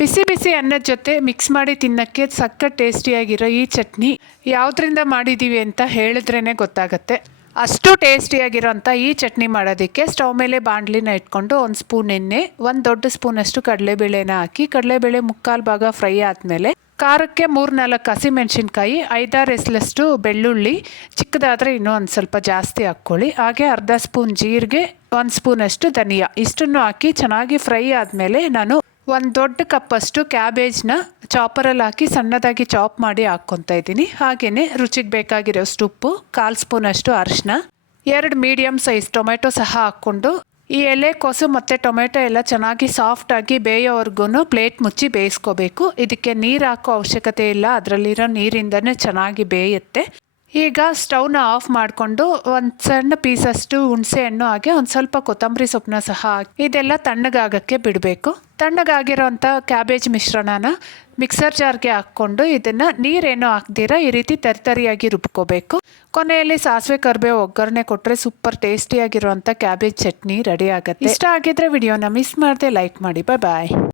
ಬಿಸಿ ಬಿಸಿ ಅನ್ನದ ಜೊತೆ ಮಿಕ್ಸ್ ಮಾಡಿ ತಿನ್ನೋಕ್ಕೆ ಸಖತ್ ಟೇಸ್ಟಿಯಾಗಿರೋ ಈ ಚಟ್ನಿ ಯಾವುದರಿಂದ ಮಾಡಿದ್ದೀವಿ ಅಂತ ಹೇಳಿದ್ರೇ ಗೊತ್ತಾಗುತ್ತೆ. ಅಷ್ಟು ಟೇಸ್ಟಿಯಾಗಿರೋಂಥ ಈ ಚಟ್ನಿ ಮಾಡೋದಕ್ಕೆ ಸ್ಟವ್ ಮೇಲೆ ಬಾಣಲಿನ ಇಟ್ಕೊಂಡು 1 ಸ್ಪೂನ್ ಎಣ್ಣೆ, 1 ದೊಡ್ಡ ಸ್ಪೂನಷ್ಟು ಕಡಲೆಬೇಳೆನ ಹಾಕಿ, ಕಡಲೆಬೇಳೆ ಮುಕ್ಕಾಲು ಭಾಗ ಫ್ರೈ ಆದಮೇಲೆ ಖಾರಕ್ಕೆ 3-4 ಹಸಿಮೆಣಸಿನ್ಕಾಯಿ, 5-6 ಎಸಲಷ್ಟು ಬೆಳ್ಳುಳ್ಳಿ, ಚಿಕ್ಕದಾದರೆ ಇನ್ನೂ ಒಂದು ಸ್ವಲ್ಪ ಜಾಸ್ತಿ ಹಾಕ್ಕೊಳ್ಳಿ. ಹಾಗೆ ಅರ್ಧ ಸ್ಪೂನ್ ಜೀರಿಗೆ, 1 ಸ್ಪೂನಷ್ಟು ಧನಿಯಾ, ಇಷ್ಟನ್ನು ಹಾಕಿ ಚೆನ್ನಾಗಿ ಫ್ರೈ ಆದಮೇಲೆ ನಾನು 1 ದೊಡ್ಡ ಕಪ್ಪಷ್ಟು ಕ್ಯಾಬೇಜ್ನ ಚಾಪರಲ್ಲಿ ಹಾಕಿ ಸಣ್ಣದಾಗಿ ಚಾಪ್ ಮಾಡಿ ಹಾಕ್ಕೊತಾ ಇದ್ದೀನಿ. ಹಾಗೆಯೇ ರುಚಿಗೆ ಬೇಕಾಗಿರೋಷ್ಟು ಉಪ್ಪು, 1/4 ಸ್ಪೂನಷ್ಟು ಅರಿಶಿನ, 2 ಮೀಡಿಯಮ್ ಸೈಜ್ ಟೊಮೆಟೊ ಸಹ ಹಾಕ್ಕೊಂಡು ಈ ಎಲೆಕೋಸು ಮತ್ತು ಟೊಮೆಟೊ ಎಲ್ಲ ಚೆನ್ನಾಗಿ ಸಾಫ್ಟಾಗಿ ಬೇಯೋವರೆಗೂ ಪ್ಲೇಟ್ ಮುಚ್ಚಿ ಬೇಯಿಸ್ಕೋಬೇಕು. ಇದಕ್ಕೆ ನೀರು ಹಾಕೋ ಅವಶ್ಯಕತೆ ಇಲ್ಲ, ಅದರಲ್ಲಿರೋ ನೀರಿಂದನೇ ಚೆನ್ನಾಗಿ ಬೇಯುತ್ತೆ. ಈಗ ಸ್ಟವ್ನ ಆಫ್ ಮಾಡಿಕೊಂಡು 1 ಸಣ್ಣ ಪೀಸಷ್ಟು ಹುಣಸೆ ಹಣ್ಣು ಹಾಗೆ ಒಂದು ಸ್ವಲ್ಪ ಕೊತ್ತಂಬರಿ ಸೊಪ್ಪನ್ನ ಸಹ ಹಾಕಿ ಇದೆಲ್ಲ ತಣ್ಣಗಾಗಕ್ಕೆ ಬಿಡಬೇಕು. ತಣ್ಣಗಾಗಿರೋಂಥ ಕ್ಯಾಬೇಜ್ ಮಿಶ್ರಣನ ಮಿಕ್ಸರ್ ಜಾರ್ಗೆ ಹಾಕ್ಕೊಂಡು ಇದನ್ನು ನೀರೇನು ಹಾಕ್ದಿರ ಈ ರೀತಿ ತರಿತರಿಯಾಗಿ ರುಬ್ಕೋಬೇಕು. ಕೊನೆಯಲ್ಲಿ ಸಾಸಿವೆ ಕರಿಬೇವು ಒಗ್ಗರಣೆ ಕೊಟ್ಟರೆ ಸೂಪರ್ ಟೇಸ್ಟಿಯಾಗಿರುವಂಥ ಕ್ಯಾಬೇಜ್ ಚಟ್ನಿ ರೆಡಿ ಆಗುತ್ತೆ. ಇಷ್ಟ ಆಗಿದ್ರೆ ವಿಡಿಯೋನ ಮಿಸ್ ಮಾಡದೆ ಲೈಕ್ ಮಾಡಿ. ಬಾಯ್.